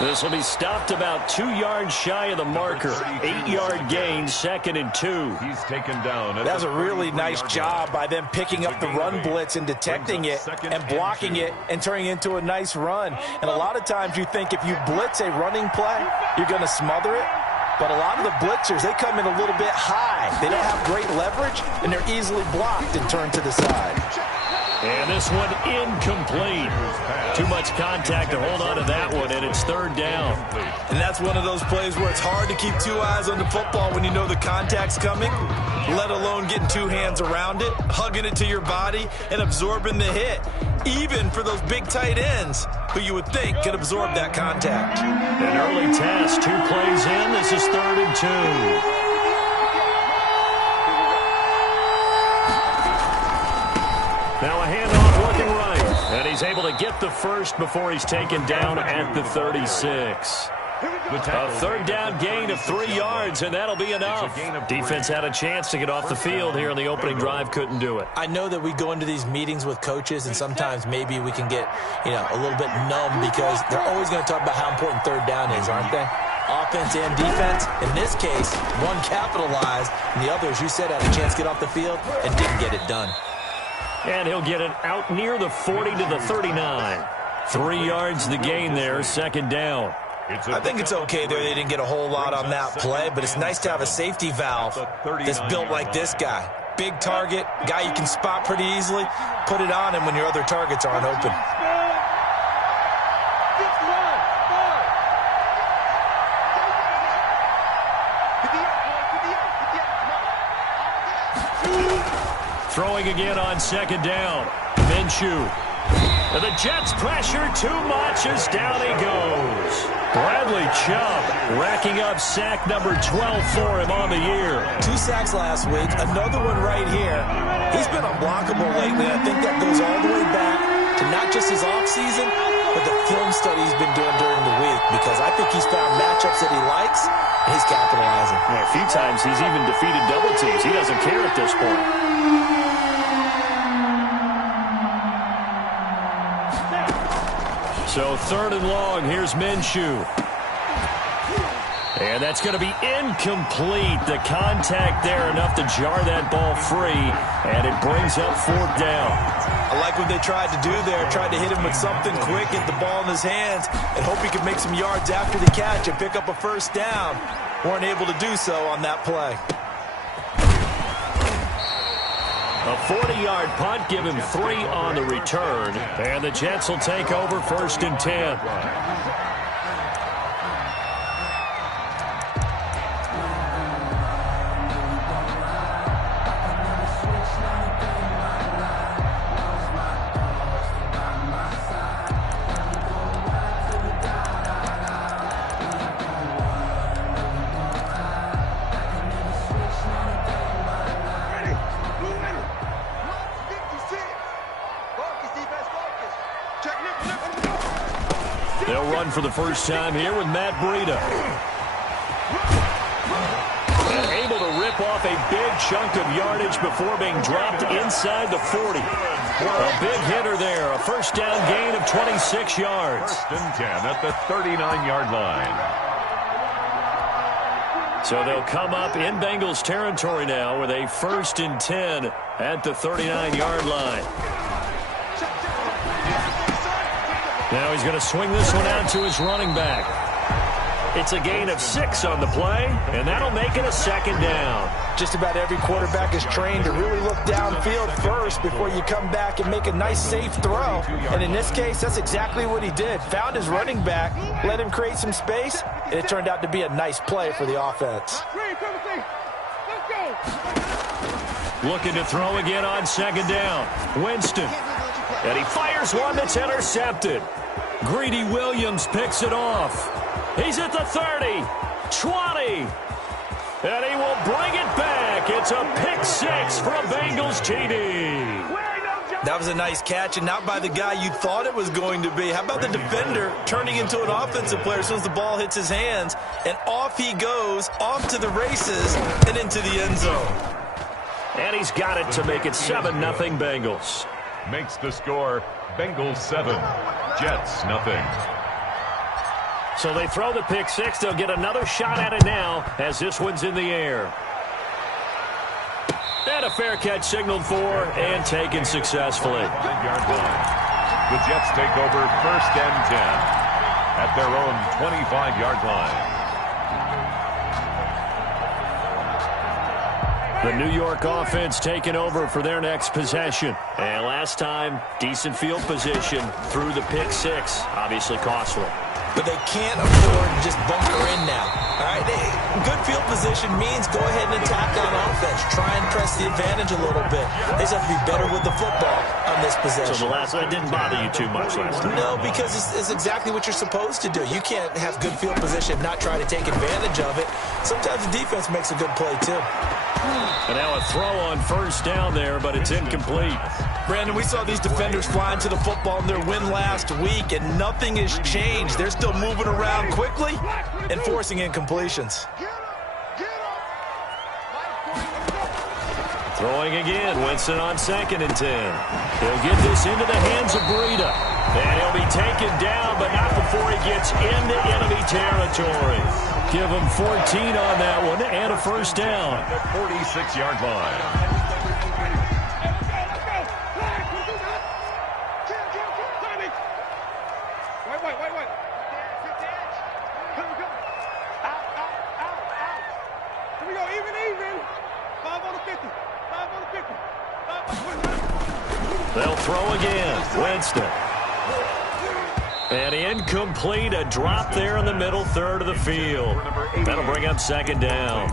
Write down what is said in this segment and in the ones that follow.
This will be stopped about 2 yards shy of the marker. 8-yard gain, 2nd and 2. He's taken down. That's a really nice job by them picking up the run blitz and detecting it and blocking it and turning it into a nice run. And a lot of times you think if you blitz a running play, you're going to smother it. But a lot of the blitzers, they come in a little bit high. They don't have great leverage, and they're easily blocked and turned to the side. And this one incomplete. Too much contact to hold on to that one, and it's 3rd down. And that's one of those plays where it's hard to keep 2 eyes on the football when you know the contact's coming, let alone getting 2 hands around it, hugging it to your body, and absorbing the hit, even for those big tight ends who you would think could absorb that contact. An early test, 2 plays in. This is 3rd and 2. Now a handoff looking right, and he's able to get the first before he's taken down at the 36. A 3rd down gain of 3 yards, and that'll be enough. Defense had a chance to get off the field here on the opening drive, couldn't do it. I know that we go into these meetings with coaches, and sometimes maybe we can get, a little bit numb because they're always going to talk about how important 3rd down is, aren't they? Offense and defense. In this case, one capitalized, and the other, as you said, had a chance to get off the field and didn't get it done. And he'll get it out near the 40 to the 39. 3 yards the gain there, 2nd down. I think it's okay there. They didn't get a whole lot on that play, but it's nice to have a safety valve that's built like this guy. Big target, guy you can spot pretty easily. Put it on him when your other targets aren't open. Throwing again on 2nd down. Minshew. And the Jets pressure too much as down he goes. Bradley Chubb racking up sack number 12 for him on the year. 2 sacks last week, another one right here. He's been unblockable lately. I think that goes all the way back to not just his offseason, but the film study he's been doing during the week, because I think he's found matchups that he likes, and he's capitalizing. Yeah, a few times he's even defeated double teams. He doesn't care at this point. So 3rd and long, here's Minshew. And that's going to be incomplete. The contact there enough to jar that ball free, and it brings up 4th down. I like what they tried to do there, tried to hit him with something quick, get the ball in his hands, and hope he could make some yards after the catch and pick up a 1st down. Weren't able to do so on that play. A 40-yard punt, give him 3 on the return. And the Jets will take over 1st and 10. They'll run for the first time here with Matt Breida. And able to rip off a big chunk of yardage before being dropped inside the 40. A big hitter there. A 1st down gain of 26 yards. 1st and 10 at the 39-yard line. So they'll come up in Bengals territory now with a 1st and 10 at the 39-yard line. Now he's going to swing this one out to his running back. It's a gain of 6 on the play, and that'll make it a 2nd down. Just about every quarterback is trained to really look downfield first before you come back and make a nice, safe throw. And in this case, that's exactly what he did. Found his running back, let him create some space, and it turned out to be a nice play for the offense. Looking to throw again on 2nd down. Winston. And he fires one that's intercepted. Greedy Williams picks it off. He's at the 30, 20, and he will bring it back. It's a pick 6 for a Bengals TD. That was a nice catch, and not by the guy you thought it was going to be. How about the defender turning into an offensive player as soon as the ball hits his hands, and off he goes, off to the races, and into the end zone. And he's got it to make it 7-0 Bengals. makes the score Bengals 7, Jets nothing. So they throw the pick six. They'll get another shot at it now as this one's in the air. And a fair catch signaled for and taken successfully. 5-yard line. The Jets take over 1st and 10 at their own 25-yard line. The New York offense taking over for their next possession. And last time, decent field position through the pick six. Obviously costly. But they can't afford to just bunker in now. All right, good field position means go ahead and attack on offense. Try and press the advantage a little bit. They just have to be better with the football on this possession. So that didn't bother you too much last time? No, because it's exactly what you're supposed to do. You can't have good field position and not try to take advantage of it. Sometimes the defense makes a good play, too. And now a throw on 1st down there, but it's incomplete. Brandon, we saw these defenders flying to the football in their win last week, and nothing has changed. They're still moving around quickly and forcing incompletions. Throwing again, Winston on 2nd and 10. He'll get this into the hands of Breida. And he'll be taken down, but not before he gets into enemy territory. Give him 14 on that one and a 1st down. 46-yard line. They'll throw again. Winston. And incomplete. A drop there in the middle third of the field. That'll bring up 2nd down.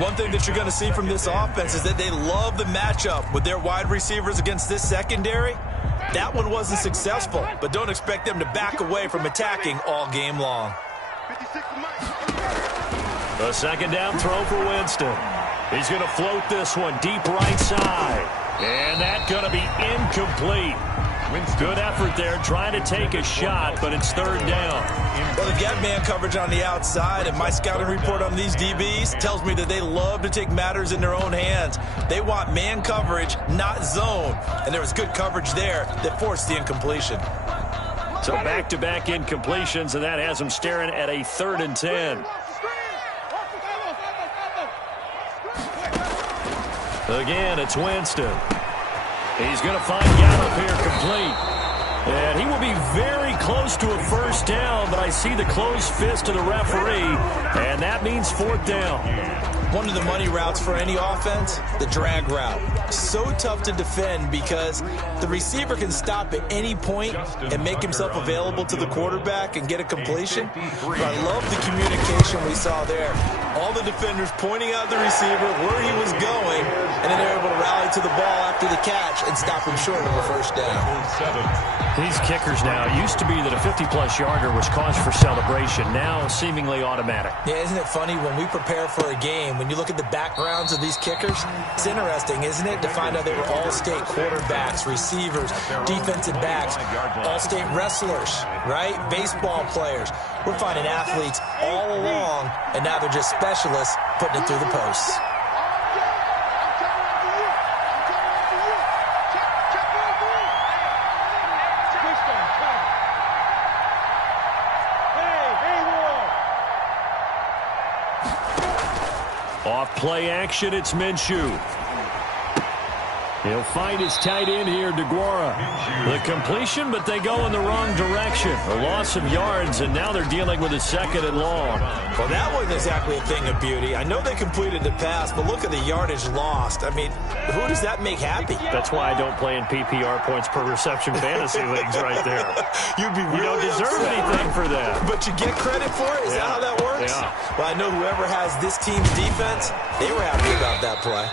One thing that you're going to see from this offense is that they love the matchup with their wide receivers against this secondary. That one wasn't successful, but don't expect them to back away from attacking all game long. The 2nd down throw for Winston. He's going to float this one deep right side. And that's going to be incomplete. Good effort there, trying to take a shot, but it's 3rd down. Well, they've got man coverage on the outside, and my scouting report on these DBs tells me that they love to take matters in their own hands. They want man coverage, not zone. And there was good coverage there that forced the incompletion. So back-to-back incompletions, and that has them staring at a 3rd and 10. Again, it's Winston. He's going to find Gallup here complete. And he will be very close to a 1st down, but I see the closed fist of the referee, and that means 4th down. One of the money routes for any offense, the drag route. So tough to defend because the receiver can stop at any point and make himself available to the quarterback and get a completion. But I love the communication we saw there. All the defenders pointing out the receiver where he was going, and then they're able to rally to the ball after the catch and stop him short of a 1st down. These kickers now, it used to be that a 50-plus yarder was cause for celebration. Now seemingly automatic. Yeah, isn't it funny when we prepare for a game, when you look at the backgrounds of these kickers, it's interesting, isn't it, to find out they were all-state quarterbacks, receivers, defensive backs, all-state wrestlers, right? Baseball players. We're finding athletes all along, and now they're just specialists putting it through the posts. Off play action, it's Minshew. He'll find his tight end here, DeGuara. The completion, but they go in the wrong direction. A loss of yards, and now they're dealing with a 2nd and long. Well, that wasn't exactly a thing of beauty. I know they completed the pass, but look at the yardage lost. I mean, who does that make happy? That's why I don't play in PPR points per reception fantasy leagues right there. You'd be really You don't deserve anything for that. But you get credit for it? Is that how that works? Yeah. Well, I know whoever has this team's defense, they were happy about that play.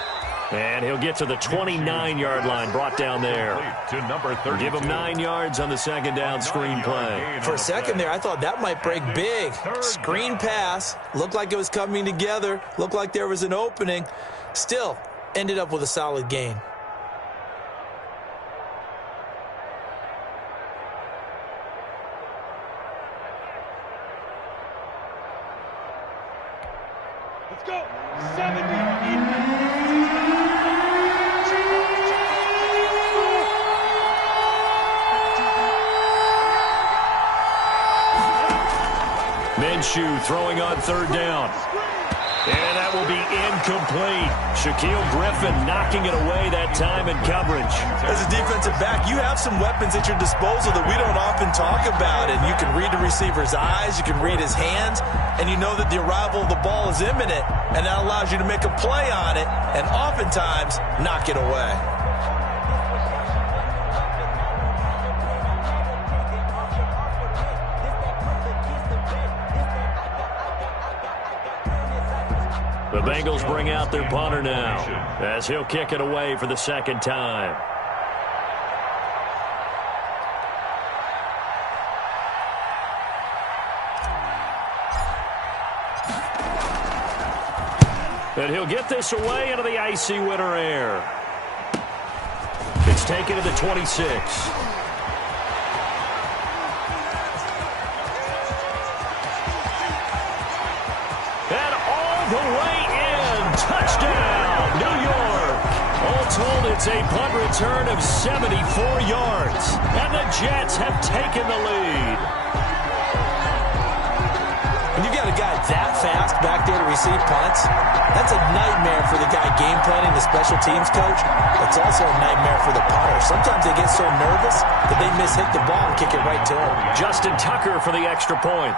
And he'll get to the 29-yard line, brought down there. To number 32. Give him 9 yards on the 2nd down screen play. For a second there, I thought that might break big. Screen pass. Looked like it was coming together. Looked like there was an opening. Still, ended up with a solid gain. Let's go. 70. Minshew throwing on third down. And that will be incomplete. Shaquille Griffin knocking it away that time in coverage. As a defensive back, you have some weapons at your disposal that we don't often talk about. And you can read the receiver's eyes, you can read his hands, and you know that the arrival of the ball is imminent. And that allows you to make a play on it and oftentimes knock it away. The Bengals bring out their punter now as he'll kick it away for the second time. And he'll get this away into the icy winter air. It's taken to the 26. The way in. Touchdown, New York. All told, it's a punt return of 74 yards. And the Jets have taken the lead. When you've got a guy that fast back there to receive punts, that's a nightmare for the guy game planning, the special teams coach. It's also a nightmare for the punter. Sometimes they get so nervous that they hit the ball and kick it right to him. Justin Tucker for the extra point.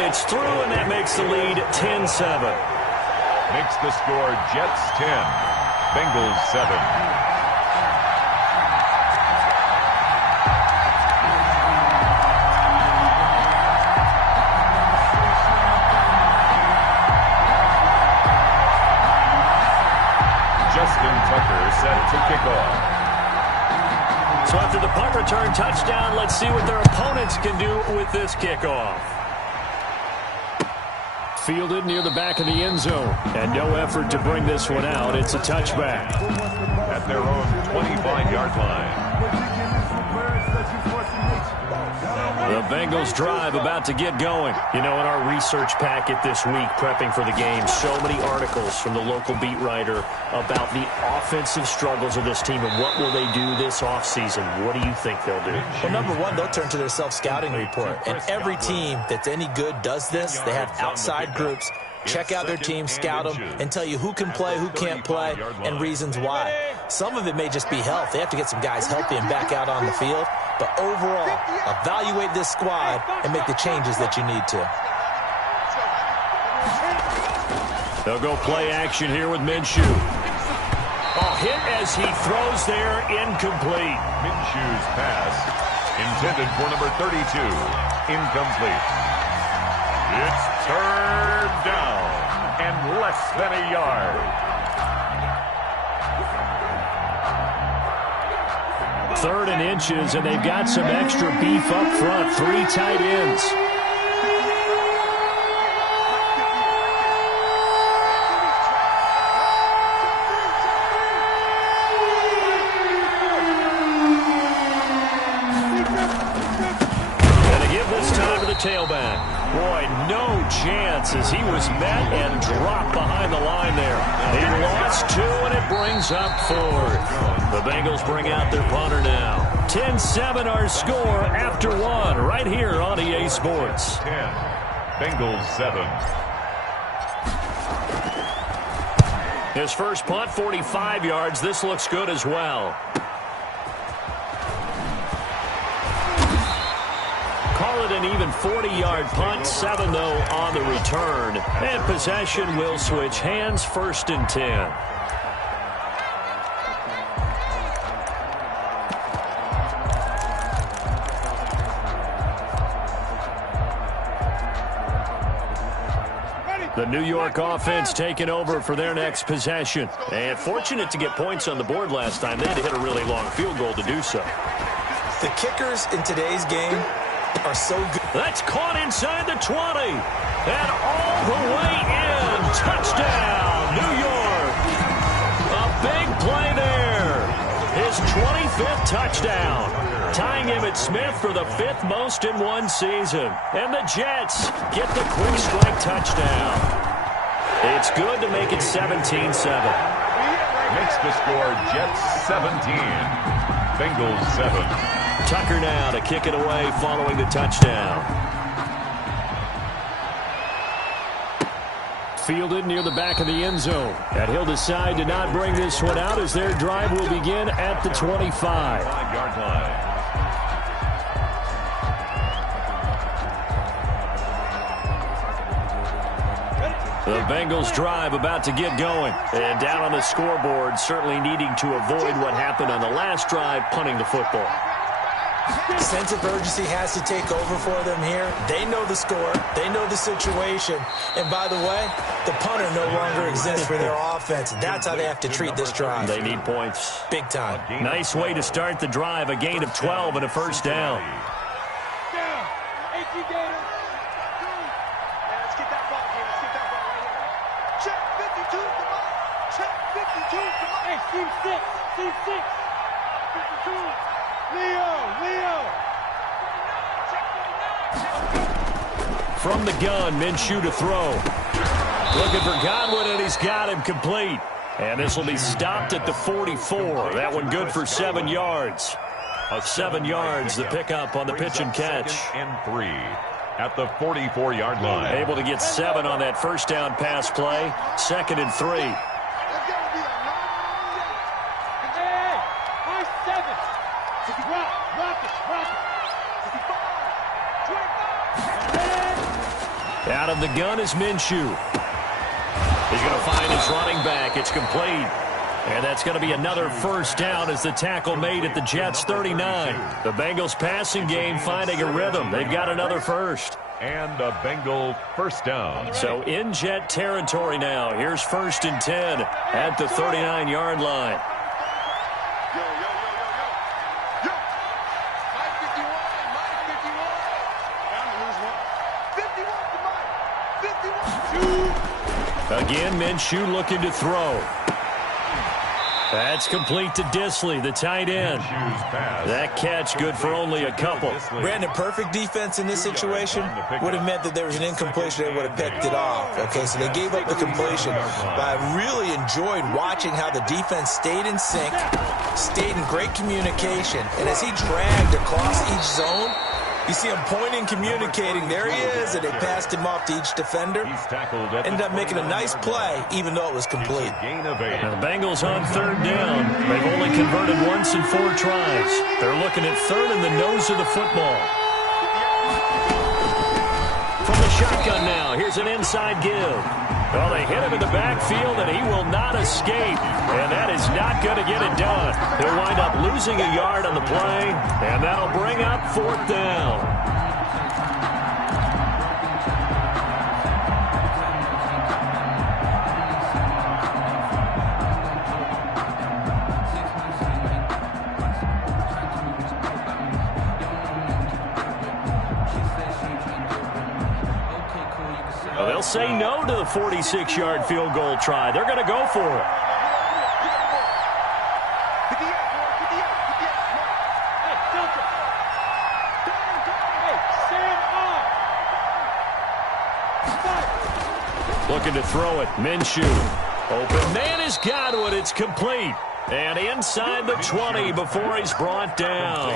It's through, and that makes the lead 10-7. Makes the score Jets 10, Bengals 7. Justin Tucker set to kick off. So after the punt return touchdown, let's see what their opponents can do with this kickoff. Fielded near the back of the end zone. And no effort to bring this one out. It's a touchback. At their own 25-yard line. The Bengals drive about to get going. You know, in our research packet this week, prepping for the game, so many articles from the local beat writer about the offensive struggles of this team and what will they do this offseason. What do you think they'll do? Well, number one, they'll turn to their self-scouting report. And every team that's any good does this. They have outside groups. Check out their team, scout them, and tell you who can play, who can't play, and reasons why. Some of it may just be health. They have to get some guys healthy and back out on the field. But overall, evaluate this squad and make the changes that you need to. They'll go play action here with Minshew. Oh, hit as he throws there, incomplete. Minshew's pass, intended for number 32, incomplete. It's third down and less than a yard. Third and inches, and they've got some extra beef up front. 3 tight ends. And they give this time to the tailback. Boy, no chance as he was met and dropped behind the line there. He lost 2, and it brings up 4th. The Bengals bring out their punter now. 10-7 our score after 1 right here on EA Sports. 10, Bengals 7. His first punt, 45 yards. This looks good as well. Call it an even 40-yard punt. 7, though, on the return. And possession will switch hands, 1st and 10. The New York offense taking over for their next possession. And fortunate to get points on the board last time. They had to hit a really long field goal to do so. The kickers in today's game are so good. That's caught inside the 20. And all the way in. Touchdown, New York. A big play there. His 25th touchdown. Tying him at Smith for the 5th most in one season. And the Jets get the quick strike touchdown. It's good to make it 17-7. Makes the score Jets 17, Bengals 7. Tucker now to kick it away following the touchdown. Fielded near the back of the end zone. And he'll decide to not bring this one out as their drive will begin at the 25. 5-yard line. The Bengals drive about to get going. And down on the scoreboard, certainly needing to avoid what happened on the last drive, punting the football. Sense of urgency has to take over for them here. They know the score. They know the situation. And by the way, the punter no longer exists for their offense. That's how they have to treat this drive. They need points. Big time. Nice way to start the drive. A gain of 12 and a first down. From the gun, Minshew to throw. Looking for Godwin, and he's got him complete. And this will be stopped at the 44. That one good for 7 yards. 7 yards, the pickup on the pitch and catch. 2nd and 3 at the 44-yard line. Able to get 7 on that first down pass play. 2nd and 3. Out of the gun is Minshew. He's going to find his running back. It's complete. And that's going to be another first down as the tackle made at the Jets' 39. The Bengals passing game finding a rhythm. They've got another first. And a Bengal first down. So in Jet territory now. Here's 1st and 10 at the 39-yard line. Again, Minshew looking to throw. That's complete to Disley, the tight end. That catch good for only a couple. Brandon, perfect defense in this situation would have meant that there was an incompletion. They would have picked it off. Okay, so they gave up the completion. But I really enjoyed watching how the defense stayed in sync, stayed in great communication. And as he dragged across each zone, you see him pointing, communicating. There he is, and they passed him off to each defender. Ended up making a nice play, even though it was complete. Now the Bengals on 3rd down. They've only converted once in 4 tries. They're looking at 3rd in the nose of the football. From the shotgun now, here's an inside give. Well, they hit him in the backfield, and he will not escape. And that is not going to get it done. He'll wind up losing a yard on the play, and that'll bring up 4th down. They'll say no to the 46-yard field goal try. They're going to go for it. Looking to throw it. Minshew. Open man is Godwin. It's complete. And inside the 20 before he's brought down.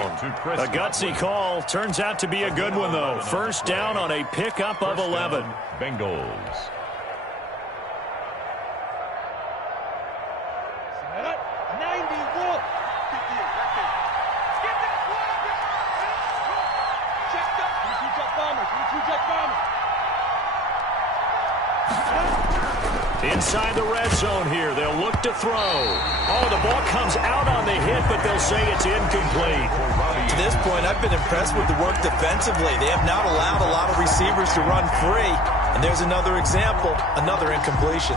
A gutsy call. Turns out to be a good one, though. First down on a pickup of 11. Bengals. Inside the red zone here. They'll look to throw. Oh, the ball comes out on the hit, but they'll say it's incomplete. To this point, I've been impressed with the work defensively. They have not allowed a lot of receivers to run free. And there's another example, another incompletion.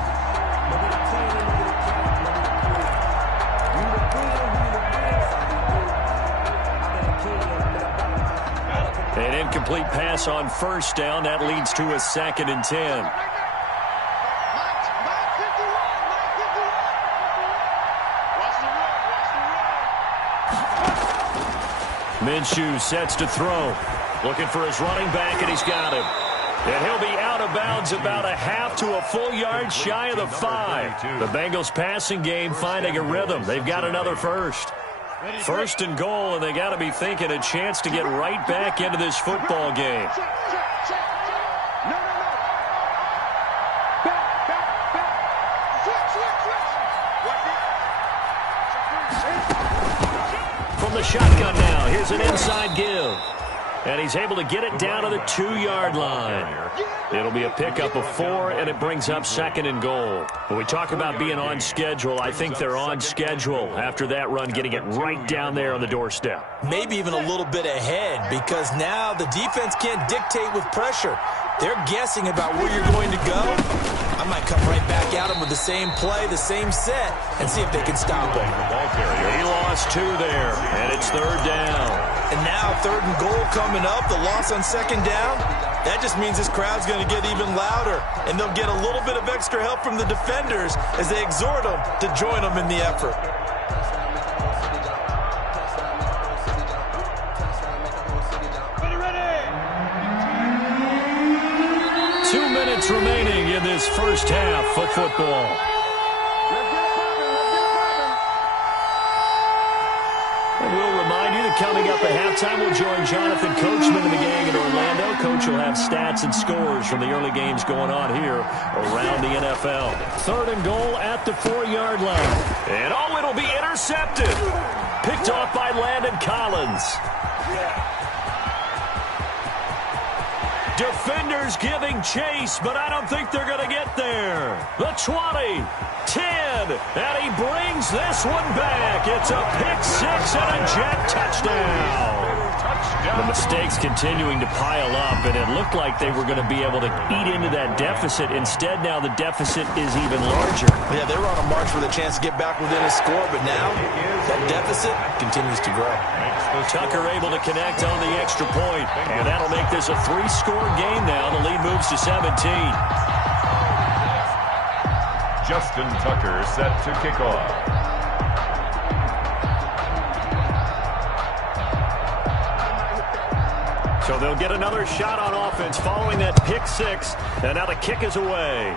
An incomplete pass on first down. That leads to a 2nd and 10. Minshew sets to throw. Looking for his running back, and he's got him. And he'll be out of bounds about a half to a full yard shy of the 5. The Bengals passing game finding a rhythm. They've got another first. First and goal, and they got to be thinking a chance to get right back into this football game. From the shotgun now, here's an inside give. And he's able to get it down to the 2-yard line. It'll be a pickup of 4, and it brings up second and goal. When we talk about being on schedule, I think they're on schedule after that run, getting it right down there on the doorstep. Maybe even a little bit ahead, because now the defense can't dictate with pressure. They're guessing about where you're going to go. I might come right back at them with the same play, the same set, and see if they can stop him. He lost 2 there, and it's third down. And now third and goal coming up, the loss on second down. That just means this crowd's going to get even louder, and they'll get a little bit of extra help from the defenders as they exhort them to join them in the effort. Remaining in this first half of football. And we'll remind you that coming up at halftime, we'll join Jonathan Coachman and the gang in Orlando. Coach will have stats and scores from the early games going on here around the NFL. Third and goal at the 4-yard line. And it'll be intercepted. Picked off by Landon Collins. Defenders giving chase, but I don't think they're going to get there. The 20, 10, and he brings this one back. It's a pick-6 and a Jet touchdown. The mistakes continuing to pile up, and it looked like they were going to be able to eat into that deficit. Instead, now the deficit is even larger. Yeah, they were on a march for the chance to get back within a score, but now that deficit continues to grow. Tucker able to connect on the extra point, and that'll make this a 3-score game now. The lead moves to 17. Justin Tucker set to kick off. So they'll get another shot on offense following that pick-6, and now the kick is away.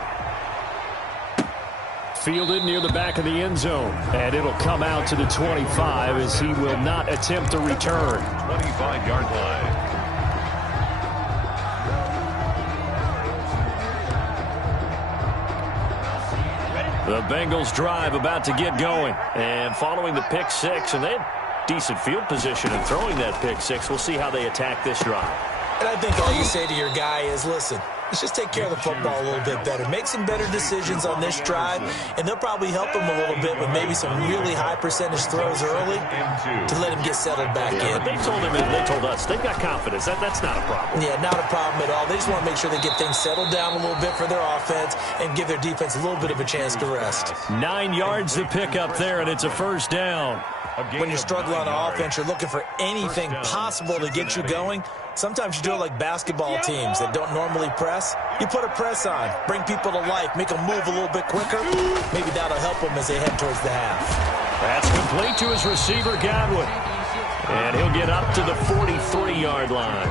Fielded near the back of the end zone, and it'll come out to the 25 as he will not attempt to return. 25-yard line. The Bengals drive about to get going, and following the pick-6, and they had decent field position in throwing that pick-6. We'll see how they attack this drive. And I think all you say to your guy is, listen, let's just take care of the football a little bit better. Make some better decisions on this drive, and they'll probably help him a little bit with maybe some really high percentage throws early to let him get settled back in. But they told him, and they told us, they've got confidence. That's not a problem. Yeah, not a problem at all. They just want to make sure they get things settled down a little bit for their offense and give their defense a little bit of a chance to rest. 9 yards to pick up there, and it's a first down. When you're struggling on offense, you're looking for anything possible to get you going. Sometimes you do it like basketball teams that don't normally press. You put a press on, bring people to life, make them move a little bit quicker. Maybe that'll help them as they head towards the half. That's complete to his receiver, Godwin. And he'll get up to the 43-yard line.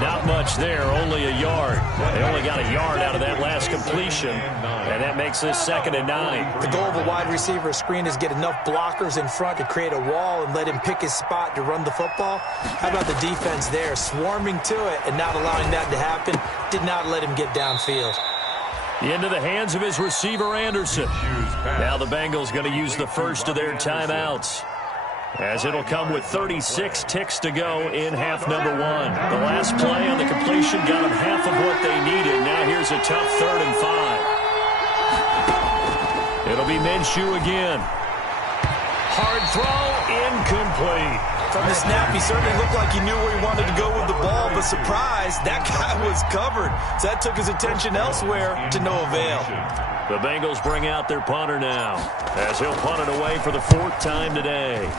Not much there, only a yard. They only got a yard out of that last completion, and that makes this 2nd and 9. The goal of a wide receiver screen is get enough blockers in front to create a wall and let him pick his spot to run the football. How about the defense there, swarming to it and not allowing that to happen? Did not let him get downfield. Into the hands of his receiver, Anderson. Now the Bengals going to use the first of their timeouts, as it'll come with 36 ticks to go in half number 1. The last play on the completion got them half of what they needed. Now here's a tough 3rd and 5. It'll be Minshew again. Hard throw, incomplete. From the snap, he certainly looked like he knew where he wanted to go with the ball, but surprise, that guy was covered. So that took his attention elsewhere to no avail. The Bengals bring out their punter now, as he'll punt it away for the 4th time today.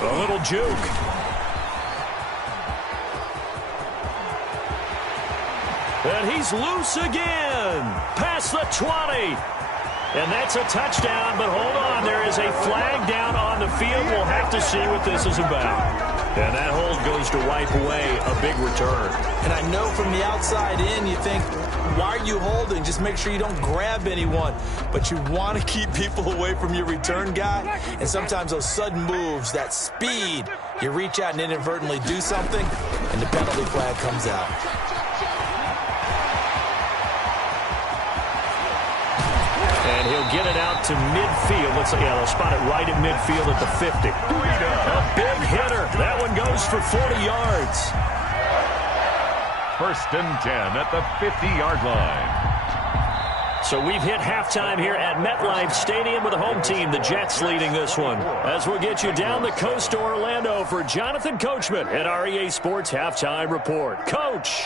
A little juke. And he's loose again. Past the 20. And that's a touchdown, but hold on. There is a flag down on the field. We'll have to see what this is about. And that hold goes to wipe away a big return. And I know from the outside in, you think Why are you holding? Just make sure you don't grab anyone. But you want to keep people away from your return guy. And sometimes those sudden moves, that speed, you reach out and inadvertently do something, and the penalty flag comes out. And he'll get it out to midfield. They'll spot it right at midfield at the 50. A big hitter. That one goes for 40 yards. 1st and 10 at the 50-yard line. So we've hit halftime here at MetLife Stadium with the home team, the Jets, leading this one. As we'll get you down the coast to Orlando for Jonathan Coachman at REA Sports Halftime Report. Coach.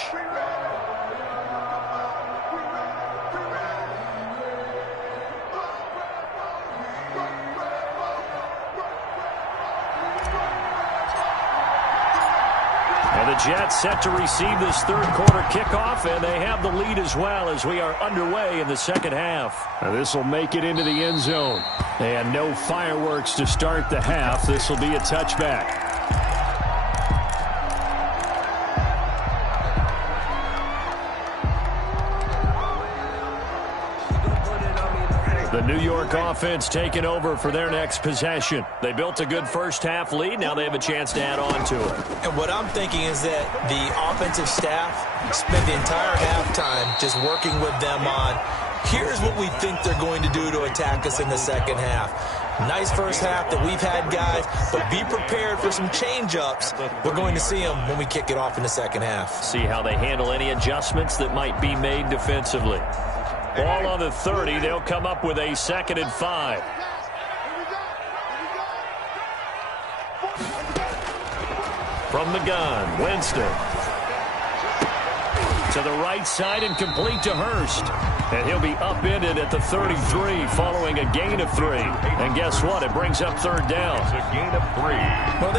The Jets set to receive this third quarter kickoff, and they have the lead as well as we are underway in the second half. This will make it into the end zone. And no fireworks to start the half. This will be a touchback. The New York offense taking over for their next possession. They built a good first half lead. Now they have a chance to add on to it. And what I'm thinking is that the offensive staff spent the entire halftime just working with them on, here's what we think they're going to do to attack us in the second half. Nice first half that we've had, guys, but be prepared for some change-ups. We're going to see them when we kick it off in the second half. See how they handle any adjustments that might be made defensively. Ball on the 30. They'll come up with a 2nd and 5. From the gun, Winston. To the right side and complete to Hurst. And he'll be upended at the 33 following a gain of 3. And guess what? It brings up 3rd down. It's a gain of 3. Well,